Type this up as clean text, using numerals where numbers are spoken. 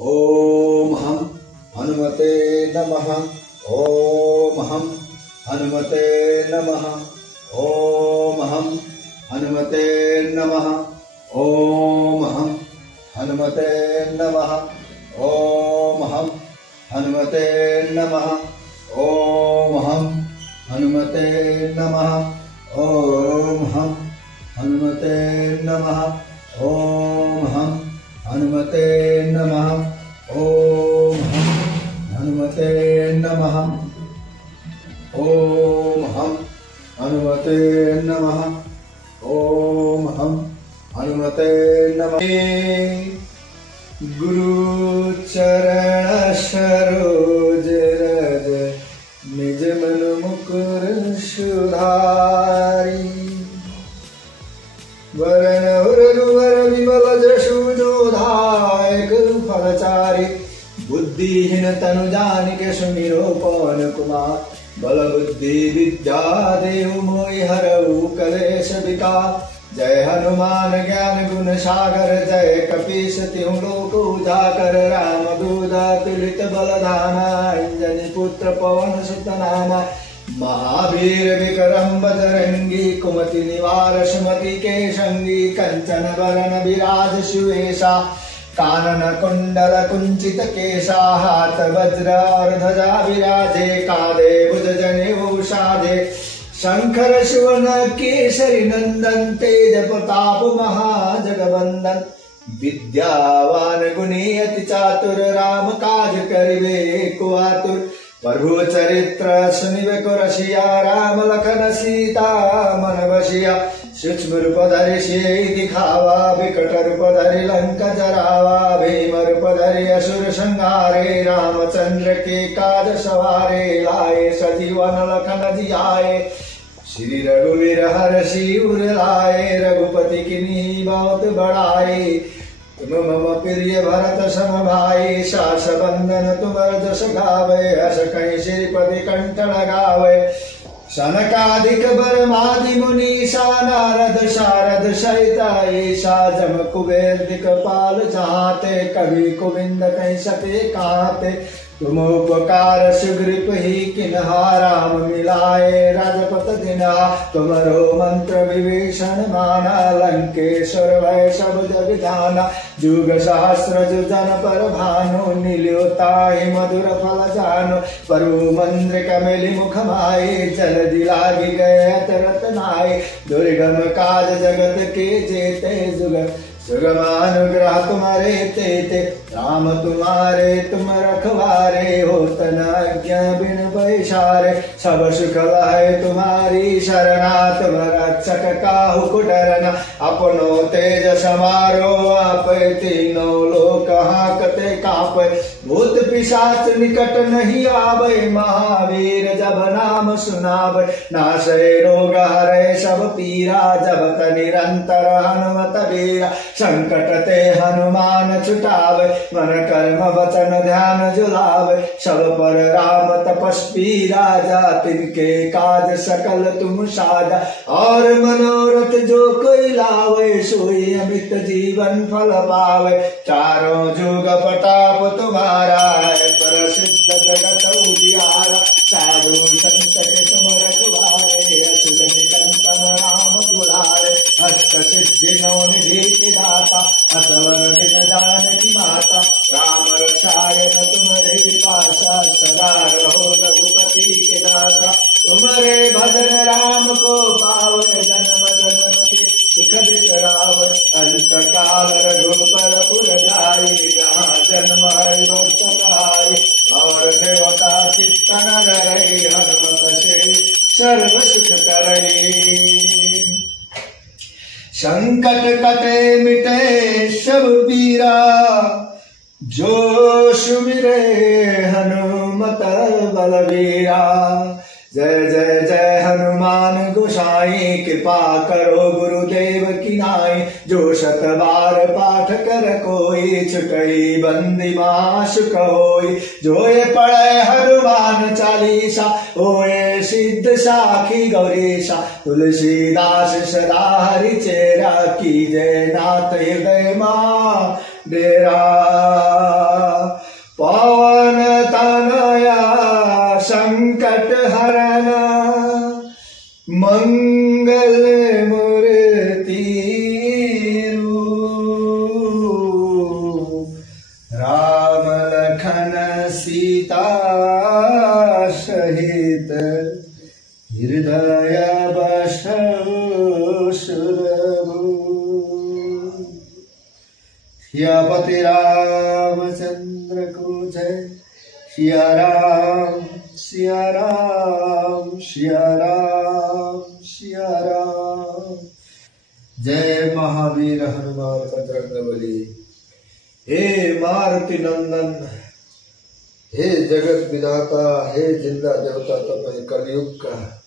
ओम हम हनुमते नमः। ओम हम हनुमते नमः। ओम हम हनुमते नमः। ओम हम हनुमते नमः। ओम हम हनुमते नमः। ओम हम हनुमते नमः। ओम हम हनुमते नमः। ओम हम हनुमते नमः। ओम हम हनुमते नमः। ओम हम हनुमते नमः। ओम हम हनुमते नमः। गुरु चरण सरोज रज निज मन मुकुर सुधारी। वरण रघुवर विमल जसु जोधायक फलचारी। बुद्धिहीन तनु जानिके सुमिरो पवन कुमार। बल बुद्धि विद्या देहु मोहि हरऊ कलेश विकार। जय हनुमान ज्ञान गुण सागर जय कपीस तिहु लोक उजागर। राम दूत अतुलित बलधामा अंजनी पुत्र पवन सुत नामा। महावीर विक्रम बजरंगी कुमति निवार सुमति के संगी। कंचन बरन विराज सुवेशा कानन कुंडल कुंचित केशा। हाथ वज्र और ध्वजा विराजे कांधे भुज जनेऊ साजे। शंकर सुवन केसरी नंदन तेज प्रताप महाजगवंदन। विद्यावान गुणी अति चातुर राम काज करिबे को आतुर। प्रभु चरित्र सुनिबे को रसिया राम लखन सीता मन बसिया। सूक्ष्म रूप धरि सियहि दिखावा विकट रूप धरि लंका जरावा। भीम रूप धरि असुर संहारे रामचंद्र के काज सवारे। लाए सजीवन लखन जियाए श्री रघुवीर हर्षि उर लाए। रघुपति किन्ही बहुत बड़ाई तुम मम प्रिय भरत सम भाई। सास बंदन तुमर जस गावे हस कहीं श्रीपति कंठ लगावे। सनकादिक बरमादि मुनीसा नारद शारद सहित ईसा। जम कुबेर दिक्पाल चाहते कवि गोविंद कहीं सके कहते। तुम उपकार सुग्रीव ही किन्हा राम मिलाए राजपत दिना। तुमरो मंत्र विभीषण माना लंकेश्वर भय सब जग जाना। जुग सहस्र जुजन पर भानु नील्योताहि मधुर फल जानु। प्रभु मंद्र कमली मुख माए जल दिलागी गए तरत नाय। दुर्गम काज जगत के जेते जुग सुगमानुग्रह तुम्हारे तेते। राम तुम्हारे तुम रखवारे हो तना अज्ञा बिन पैसारे। सब सुख लहे तुम्हारी शरणा तुम रक्षक काहू को डरना। अपनो तेज समारो आप तीनों लोक हाकते कापे। भूत पिशाच निकट नहीं आवे महावीर जब नाम सुनावे। नाशे रोग हरे सब पीरा जपत निरंतर हनुमत बीरा। संकट ते हनुमान छुटावे मन कर्म वचन ध्यान जुलावे। सब पर राम तपस्वी राजा तिनके काज सकल तुम साजा। और मनोरथ जो कोई लावे सोई अमित जीवन फल पावे। चारों जुग प्रताप तुम्हारा प्रसिद्ध जगत उजियारा। साधु संत के तुम रखवारे असुर निकंदन राम दुलारे। अष्ट सिद्धि नौ निधि के दाता असवर दिन जानकी माता। राम रसायन तुम्हारे पासा सदा रहो रघुपति के दासा। तुम्हारे भजन राम को पावे जन्म जन्म के सुख बिसरावे। अंत काल रघुपर पुर जाई जहाँ जन्म भक्त कहाई। और देवता चित्तन धरई हनुमत से सर्व सुख करई। संकट कटे मिटे सब पीरा जो सुमिरे हनुमत बलवीरा। जय जय जय हनुमान गोसाई कृपा करो गुरुदेव की नाई। जो शत बार पाठ कर कोई छुटई बंदी माशुक होई। जो ये पढ़े हनुमान चालीसा होए सिद्ध साखी गौरीशा। तुलसीदास सदा हरि चेरा कीजे नाथ हृदय मां डेरा। सियापति रामचंद्र को जय। सिया राम सिया राम सिया राम सिया राम। जय महावीर हनुमान बजरंगबली। हे मारुति नंदन, हे जगत विधाता, हे जिंदा देवता, तो कलयुग का